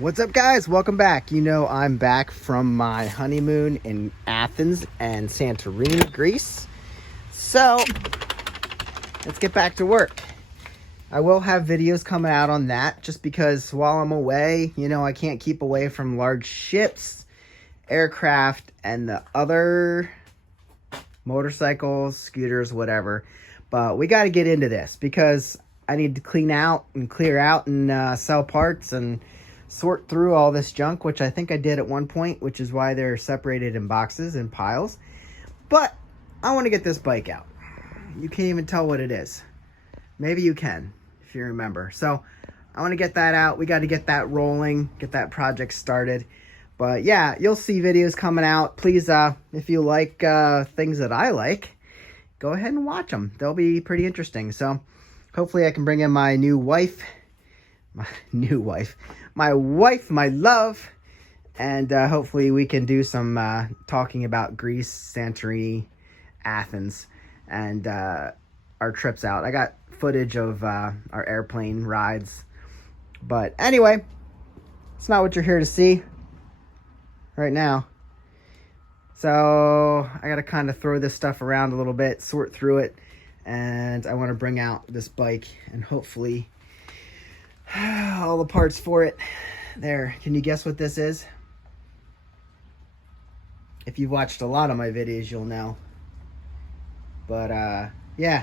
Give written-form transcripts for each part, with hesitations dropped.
What's up, guys? Welcome back. You know, I'm back from my honeymoon in Athens and Santorini, Greece. So, let's get back to work. I will have videos coming out on that just because while I'm away, you know, I can't keep away from large ships, aircraft, and the other motorcycles, scooters, whatever. But we got to get into this because I need to clean out and clear out and sell parts and sort through all this junk, which I think I did at one point, which is why they're separated in boxes and piles. But I want to get this bike out. You can't even tell what it is. Maybe you can, if you remember. So I want to get that out. We got to get that rolling, get that project started. But yeah, you'll see videos coming out. Please, if you like things that I like, go ahead and watch them. They'll be pretty interesting. So hopefully I can bring in my wife, my love, and hopefully we can do some talking about Greece, Santorini, Athens, and our trips out. I got footage of our airplane rides, but anyway, it's not what you're here to see right now. So I got to kind of throw this stuff around a little bit, sort through it, and I want to bring out this bike and hopefully all the parts for it. There, can you guess what this is? If you've watched a lot of my videos, you'll know. But yeah,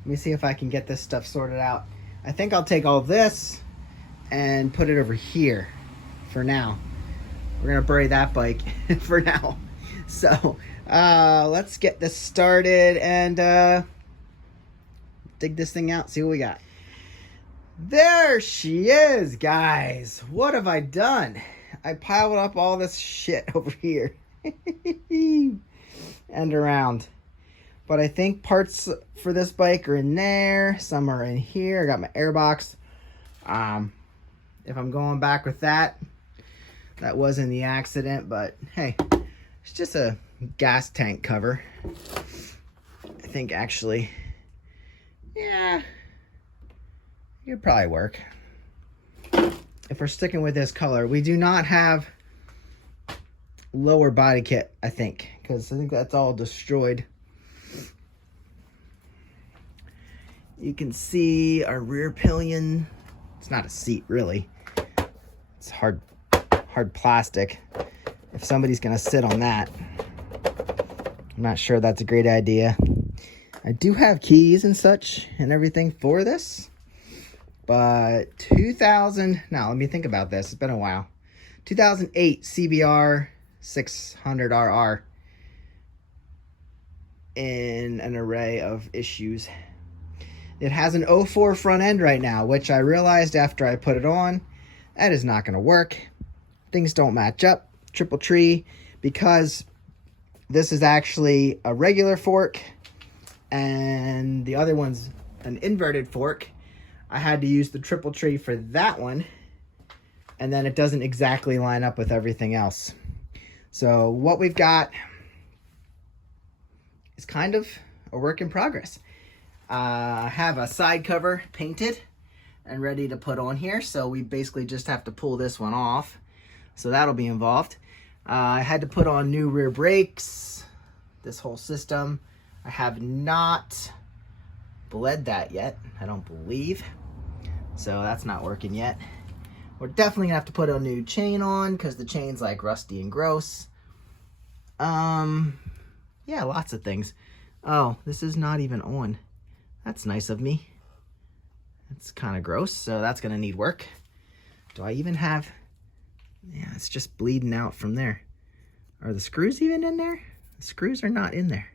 let me see if I can get this stuff sorted out. I think I'll take all this and put it over here for now. We're gonna bury that bike for now. So let's get this started and dig this thing out, see what we got. There she is, guys. What have I done? I piled up all this shit over here and around. But I think parts for this bike are in there. Some are in here. I got my airbox. If I'm going back with that, that was in the accident. But hey, it's just a gas tank cover. I think actually, yeah, it'd probably work. If we're sticking with this color, we do not have lower body kit, I think, because I think that's all destroyed. You can see our rear pillion. It's not a seat, really. It's hard plastic. If somebody's gonna sit on that, I'm not sure that's a great idea. I do have keys and such and everything for this. But now let me think about this. It's been a while. 2008 CBR 600RR in an array of issues. It has an 04 front end right now, which I realized after I put it on, that is not going to work. Things don't match up. Triple tree, because this is actually a regular fork and the other one's an inverted fork. I had to use the triple tree for that one, and then it doesn't exactly line up with everything else. So what we've got is kind of a work in progress. I have a side cover painted and ready to put on here, so we basically just have to pull this one off. So that'll be involved. I had to put on new rear brakes, this whole system. I have not bled that yet, I don't believe. So that's not working yet. We're definitely gonna have to put a new chain on because the chain's like rusty and gross. Yeah, lots of things. Oh, this is not even on. That's nice of me. It's kind of gross, so that's gonna need work. Do I even have, yeah, it's just bleeding out from there. Are the screws even in there? The screws are not in there.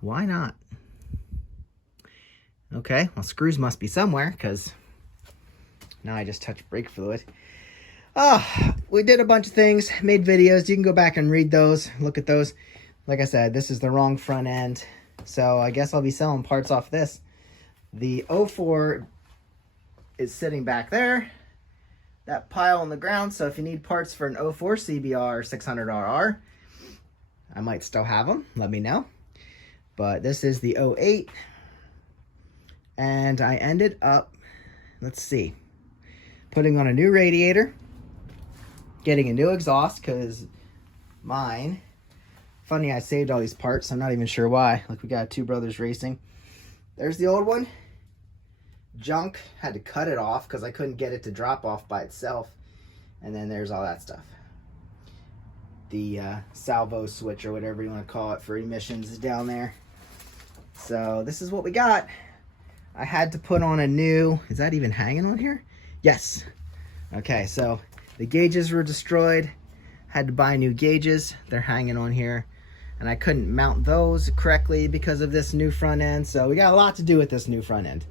Why not? Okay, well, screws must be somewhere because now I just touched brake fluid. Oh, we did a bunch of things, made videos. You can go back and read those, look at those. Like I said, this is the wrong front end, so I guess I'll be selling parts off this. The 04 is sitting back there, that pile on the ground, so if you need parts for an 04 CBR 600RR, I might still have them, let me know. But this is the 08. And I ended up, let's see, putting on a new radiator, getting a new exhaust because mine, funny, I saved all these parts. I'm not even sure why. Like, we got Two Brothers Racing. There's the old one. Junk. Had to cut it off because I couldn't get it to drop off by itself. And then there's all that stuff. The salvo switch or whatever you want to call it for emissions is down there. So this is what we got. I had to put on a new, is that even hanging on here? Yes. Okay, so the gauges were destroyed. Had to buy new gauges. They're hanging on here. And I couldn't mount those correctly because of this new front end. So we got a lot to do with this new front end.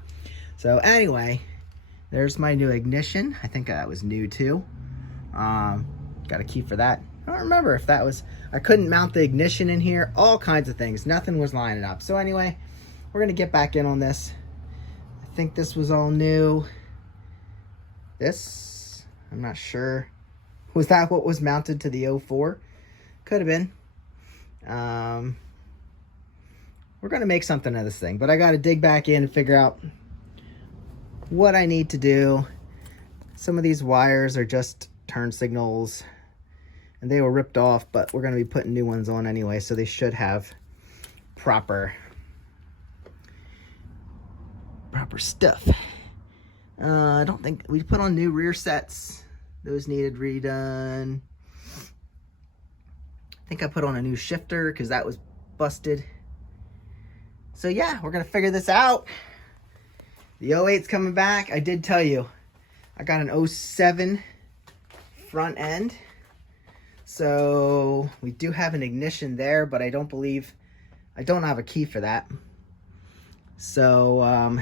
So anyway, there's my new ignition. I think that was new too. Got a key for that. I don't remember if that was, I couldn't mount the ignition in here. All kinds of things. Nothing was lining up. So anyway, we're going to get back in on this. I think this was all new. This, I'm not sure. Was that what was mounted to the 04? Could have been. We're going to make something of this thing, but I got to dig back in and figure out what I need to do. Some of these wires are just turn signals and they were ripped off, but we're going to be putting new ones on anyway, so they should have proper stuff. I don't think we put on new rear sets. Those needed redone. I think I put on a new shifter because that was busted. So yeah, we're gonna figure this out. The 08's coming back. I did tell you, I got an 07 front end. So we do have an ignition there, but I don't have a key for that. So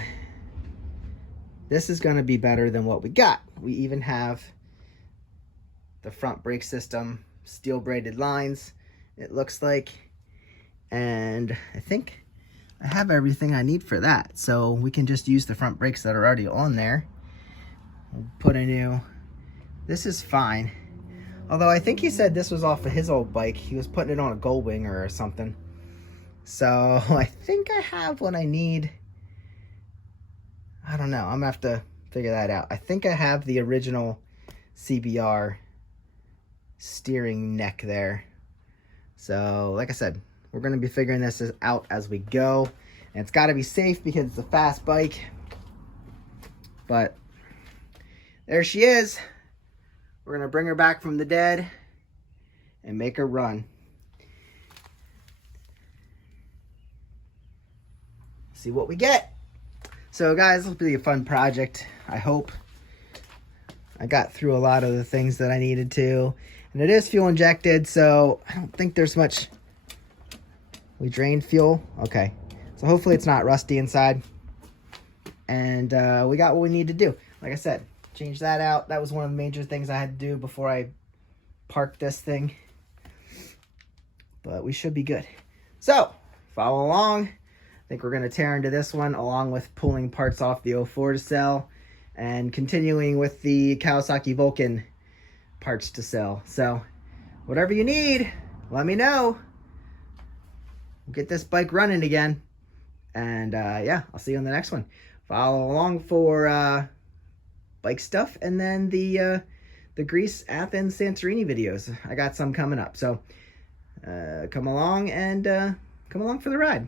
this is gonna be better than what we got. We even have the front brake system, steel braided lines, it looks like. And I think I have everything I need for that. So we can just use the front brakes that are already on there. We'll put a new, this is fine. Although I think he said this was off of his old bike. He was putting it on a Goldwing or something. So I think I have what I need. I don't know. I'm gonna have to figure that out. I think I have the original CBR steering neck there. So like I said, we're going to be figuring this out as we go. And it's got to be safe because it's a fast bike. But there she is. We're going to bring her back from the dead and make her run. See what we get. So guys, this will be a fun project, I hope. I got through a lot of the things that I needed to. And it is fuel injected, so I don't think there's much. We drained fuel. Okay. So hopefully it's not rusty inside. And we got what we need to do. Like I said, change that out. That was one of the major things I had to do before I parked this thing. But we should be good. So, follow along. I think we're going to tear into this one along with pulling parts off the 04 to sell. And continuing with the Kawasaki Vulcan parts to sell. So, whatever you need, let me know. We'll get this bike running again. And yeah, I'll see you on the next one. Follow along for bike stuff and then the Greece, Athens, Santorini videos. I got some coming up. So come along and come along for the ride.